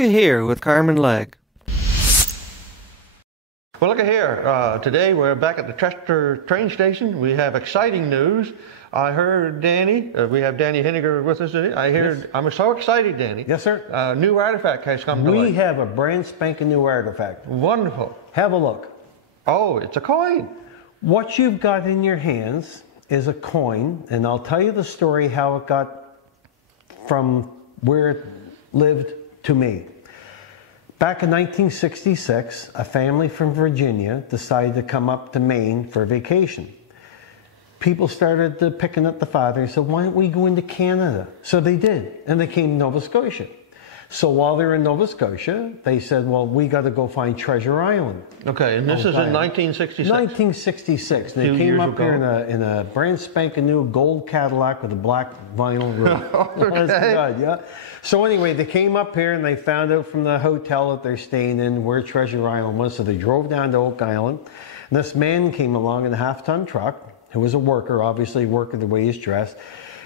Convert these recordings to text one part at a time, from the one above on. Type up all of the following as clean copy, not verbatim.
Looky here with Carmen Legg. Well, look at here. Today we're back at the Chester train station. We have exciting news. I heard Danny, we have Danny Henniger with us today. Yes. I'm so excited, Danny. Yes, sir. New artifact has come to light. We have a brand spanking new artifact. Wonderful. Have a look. Oh, it's a coin. What you've got in your hands is a coin, and I'll tell you the story how it got from where it lived to me. Back in 1966, a family from Virginia decided to come up to Maine for vacation. People started picking up the father and said, why don't we go into Canada? So they did, and they came to Nova Scotia. So while they were in Nova Scotia, they said, well, we got to go find Treasure Island. Okay, and this is in 1966? 1966. They came up here in a brand spanking new gold Cadillac with a black vinyl roof. Okay. God, yeah. So anyway, they came up here and they found out from the hotel that they're staying in where Treasure Island was. So they drove down to Oak Island. And this man came along in a half-ton truck, who was a worker, obviously working the way he's dressed.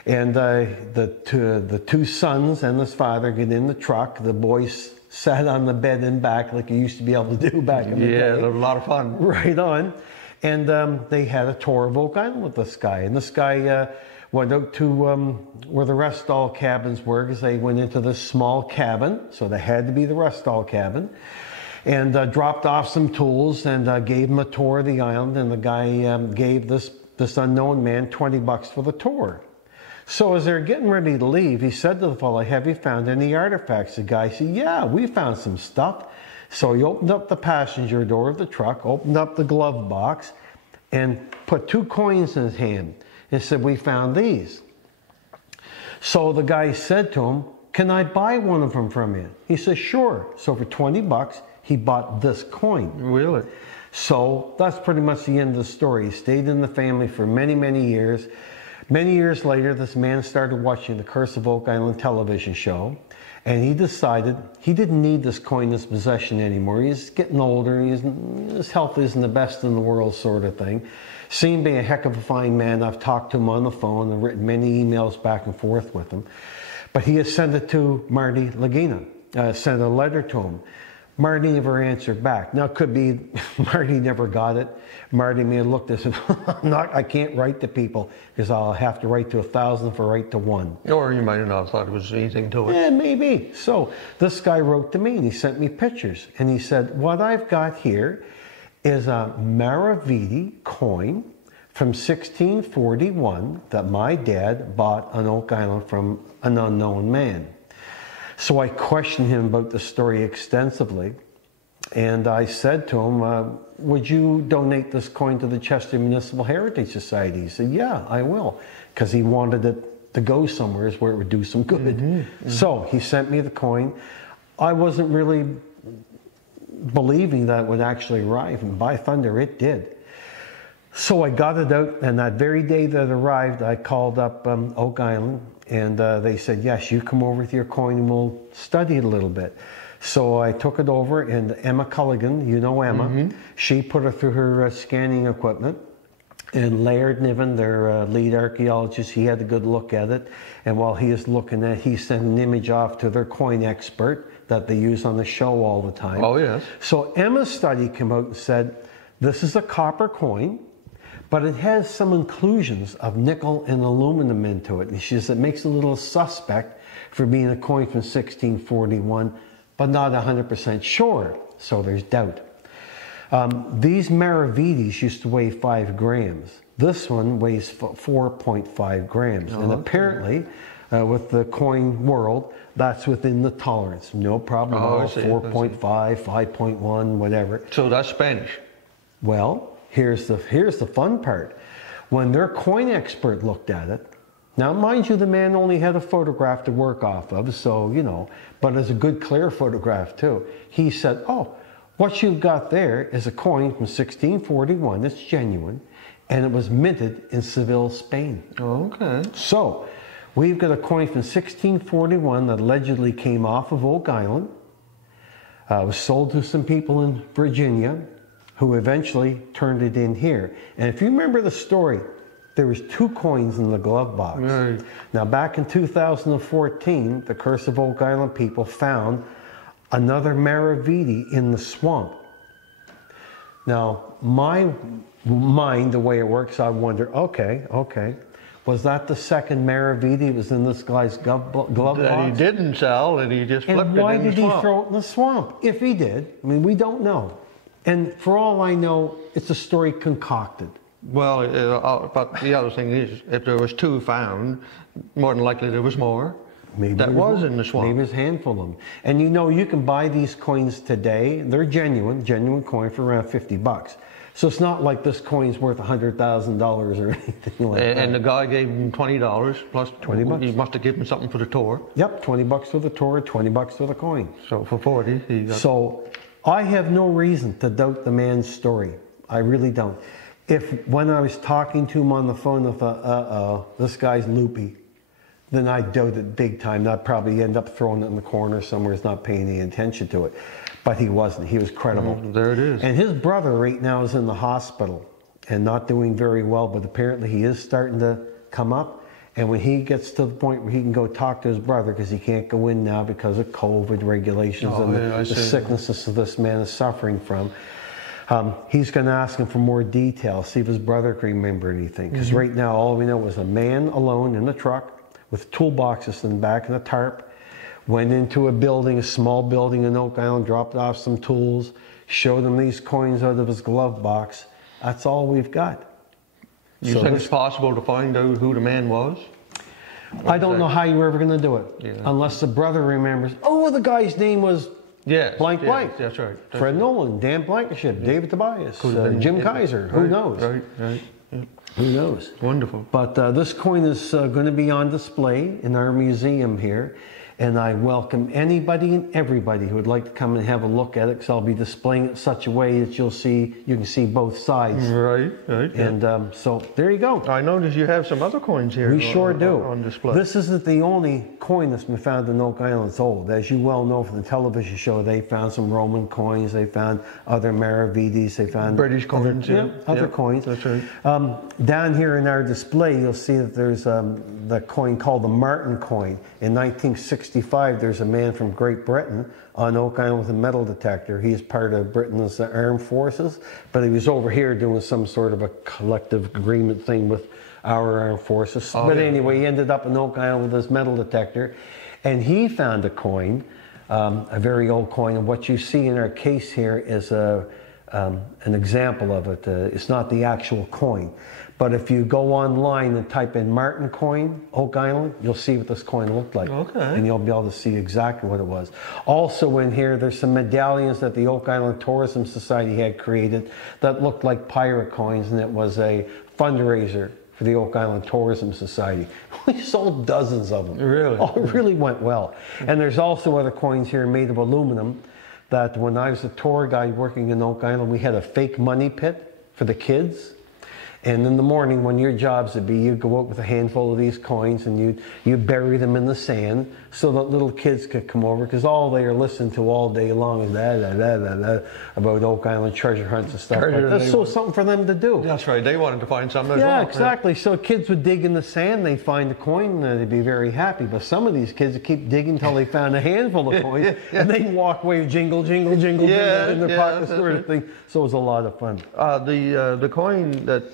And the two sons and his father get in the truck. The boys sat on the bed in back like you used to be able to do back in the day. Yeah, it was a lot of fun. Right on. And they had a tour of Oak Island with this guy. And this guy went out to where the rest all cabins were, because they went into this small cabin. So they had to be the rest all cabin. And dropped off some tools and gave him a tour of the island. And the guy gave this unknown man $20 for the tour. So as they're getting ready to leave, he said to the fellow, have you found any artifacts? The guy said, yeah, we found some stuff. So he opened up the passenger door of the truck, opened up the glove box, and put 2 coins in his hand. He said, we found these. So the guy said to him, can I buy one of them from you? He said, sure. So for $20, he bought this coin. Really? So that's pretty much the end of the story. He stayed in the family for many, many years. Many years later, this man started watching the Curse of Oak Island television show, and he decided he didn't need this coin in his possession anymore. He's getting older, his health isn't the best in the world, sort of thing. Seemed to be a heck of a fine man. I've talked to him on the phone and written many emails back and forth with him. But he has sent it to Marty Lagina, sent a letter to him. Marty never answered back. Now, it could be Marty never got it. Marty may have looked at it and said, I can't write to people because I'll have to write to 1,000 for write to 1. Or you might not have thought there was anything to it. Yeah, maybe. So this guy wrote to me and he sent me pictures. And he said, what I've got here is a Maravidi coin from 1641 that my dad bought on Oak Island from an unknown man. So I questioned him about the story extensively, and I said to him, would you donate this coin to the Chester Municipal Heritage Society? He said, yeah, I will, because he wanted it to go somewhere where it would do some good. Mm-hmm, mm-hmm. So he sent me the coin. I wasn't really believing that it would actually arrive, and by thunder, it did. So I got it out, and that very day that it arrived, I called up Oak Island, and they said, yes, you come over with your coin and we'll study it a little bit. So I took it over, and Emma Culligan, you know Emma, mm-hmm. She put it through her scanning equipment. And Laird Niven, their lead archaeologist, he had a good look at it. And while he was looking at it, he sent an image off to their coin expert that they use on the show all the time. Oh, yes. So Emma's study came out and said, this is a copper coin, but it has some inclusions of nickel and aluminum into it. And she says it makes it a little suspect for being a coin from 1641, but not 100% sure, so there's doubt. These Maravidis used to weigh 5 grams. This one weighs 4.5 grams. And apparently, with the coin world, that's within the tolerance. No problem at all, 4.5, 5.1, whatever. So that's Spanish? Well, here's the fun part. When their coin expert looked at it, now mind you, the man only had a photograph to work off of, so, you know, but it's a good clear photograph too. He said, oh, what you've got there is a coin from 1641, it's genuine, and it was minted in Seville, Spain. Okay. So, we've got a coin from 1641 that allegedly came off of Oak Island. It was sold to some people in Virginia, who eventually turned it in here. And if you remember the story, there was 2 coins in the glove box. Right. Now back in 2014, the Curse of Oak Island people found another Maravidi in the swamp. Now, my mind, the way it works, I wonder, okay, was that the second Maravidi that was in this guy's glove box? That he didn't sell, and he just flipped it in the swamp. And why did he throw it in the swamp? If he did, I mean, we don't know. And for all I know, it's a story concocted. Well, but the other thing is, if there was 2 found, more than likely there was more. Maybe that was in the swamp. Maybe there's a handful of them. And you know, you can buy these coins today. They're genuine coin for around 50 bucks. So it's not like this coin's worth $100,000 or anything like that. And the guy gave him $20 plus 20 bucks. He must have given something for the tour. Yep, 20 bucks for the tour, 20 bucks for the coin. So for 40, he got... So I have no reason to doubt the man's story. I really don't. If when I was talking to him on the phone, I thought, this guy's loopy, then I doubt it big time. I'd probably end up throwing it in the corner somewhere, not paying any attention to it. But he wasn't. He was credible. There it is. And his brother right now is in the hospital and not doing very well, but apparently he is starting to come up. And when he gets to the point where he can go talk to his brother, because he can't go in now because of COVID regulations and the sicknesses that this man is suffering from, he's going to ask him for more details, see if his brother can remember anything. Because right now all we know was a man alone in the truck with toolboxes in the back and a tarp, went into a building, a small building in Oak Island, dropped off some tools, showed him these coins out of his glove box. That's all we've got. You think it's possible to find out who the man was? I don't know how you're ever going to do it, unless the brother remembers, oh, the guy's name was blank. That's right. Fred Nolan, Dan Blankenship, David Tobias, Jim Kaiser, who knows? Right. Who knows? Wonderful. But this coin is going to be on display in our museum here. And I welcome anybody and everybody who would like to come and have a look at it, because I'll be displaying it in such a way that you can see both sides. Right. And so there you go. I notice you have some other coins here. We sure do. On display. This isn't the only coin that's been found in Oak Island. It's old. As you well know from the television show, they found some Roman coins. They found other Maravidis. They found British coins. Other coins. That's right. Down here in our display, you'll see that there's the coin called the Martin coin. In 1965, there's a man from Great Britain on Oak Island with a metal detector. He's part of Britain's armed forces, but he was over here doing some sort of a collective agreement thing with our armed forces. Anyway, he ended up in Oak Island with his metal detector, and he found a coin, a very old coin. And what you see in our case here is an example of it. It's not the actual coin. But if you go online and type in Martin coin, Oak Island, you'll see what this coin looked like. Okay. And you'll be able to see exactly what it was. Also in here, there's some medallions that the Oak Island Tourism Society had created that looked like pirate coins, and it was a fundraiser for the Oak Island Tourism Society. We sold dozens of them. Really? Oh, it really went well. And there's also other coins here made of aluminum that when I was a tour guide working in Oak Island, we had a fake money pit for the kids. And in the morning, when your jobs would be, you'd go out with a handful of these coins and you'd bury them in the sand so that little kids could come over, because all they are listening to all day long is about Oak Island treasure hunts and stuff like that. So something for them to do. That's right. They wanted to find something as well. Yeah, exactly. So kids would dig in the sand, they'd find a coin, and they'd be very happy. But some of these kids would keep digging until they found a handful of coins, and they'd walk away, jingle, jingle, jingle, jingle in their pockets, sort of thing. So it was a lot of fun. The coin that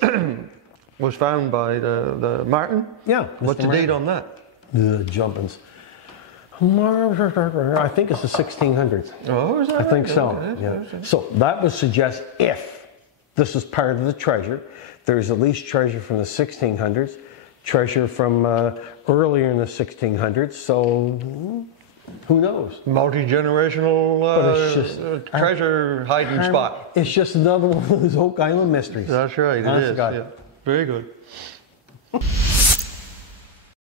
was found by the Martin? Yeah. What's the date on that? The jumpins. I think it's the 1600s. Oh, is that I think so. Yeah. So that would suggest, if this is part of the treasure, there's at least treasure from the 1600s, treasure from earlier in the 1600s. So who knows? multi-generational treasure hiding spot. It's just another one of those Oak Island mysteries. That's right. It is. Yeah. Very good.